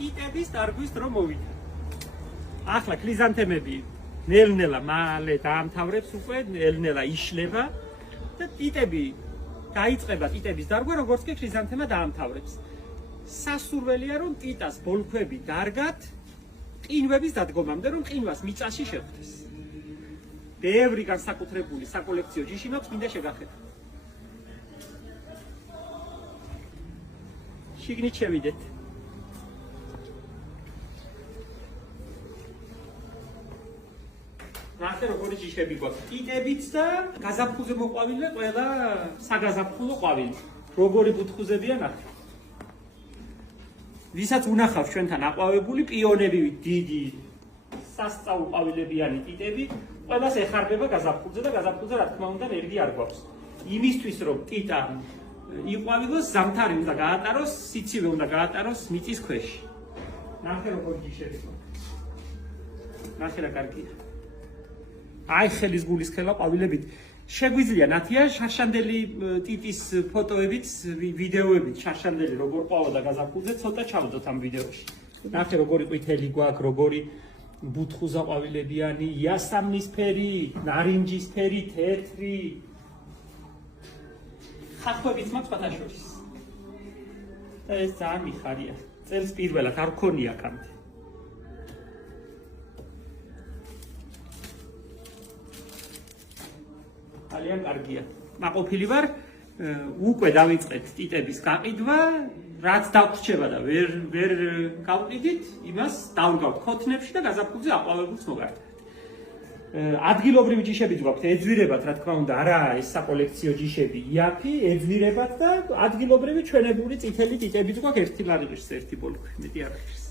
ტიტების დარგვის დრო მოვიდა. ახლა ქრიზანთემები ნელ-ნელა მალე დაამთავრებს უკვე, ნელ-ნელა იშლება და ტიტები დაიწყება ტიტების დარგვა, როგორც კი ქრიზანთემა დაამთავრებს. სასურველია რომ ტიტას ბოლქვები დარგად ყინვების დადგომამდე რომ ყინვას მიწაში შეხვდეს. ბევრი განსაკუთრებული საკოლექციო ჯიში მაქვს, მინდა შეგახედო. შიგნით შევიდეთ. ნახე როგორი ჯიშები გვაქვს. ტიტებიც და გაზაფხულზე მოყვავილე ყველა საგაზაფხულო ყვავილი. როგორი ბუთხუზებია ნახე. ვისაც უნახავს ჩვენთან აყვავებული პიონები დიდი სასწაულ ყვავილებიანი ტიტები, ყველას ეხარბება გაზაფხულზე და გაზაფხულზე რა თქმა უნდა ნერგი არ გვაქვს. იმისთვის რომ ტიტა იყვავილოს, ზამთარი უნდა გაატაროს, სიცივე უნდა გაატაროს მიწის ქვეშ. ნახე როგორი ჯიშები გვაქვს. ნახე რა კარგია. აი ხელის გულის ხელა ყვავილებით შეგვიძლია ნათია შარშანდელი ტიტის ფოტოებით, ვიდეოებით შარშანდელი როგორ ყვაოდა გაზაფხულზე ცოტა ჩავდოთ ამ ვიდეოში. ნახე როგორი ყვითელი გვაქვს, როგორი ბუთხუზა ყვავილებიანი, იასამნისფერი, ნარინჯისფერი, თეთრი. ხახვებიც მაქვს ფათაშორის. და ეს ძალიან მიხარია. წელს პირველად არ გქონია აქამდე. ძალიან კარგია. მაყოფილი ვარ, უკვე დავიწყეთ ტიტების გაყიდვა, რაც დაგვრჩება და ვერ გავყიდით, იმას დავდგავთ ქოთნებში და გაზაფხულზე აყვავებულს მოგართებთ. ადგილობრივი ჯიშებიც გვაქვს, ეძვირებათ, რა თქმა უნდა, არაა ეს საკოლექციო ჯიშები, იაფი, ეძვირებათ და ადგილობრივი ჩვენებული წითელი ტიტებიც გვაქვს, ერთი ლარიღის, ერთი ბოლქვი, მეტი არ არის.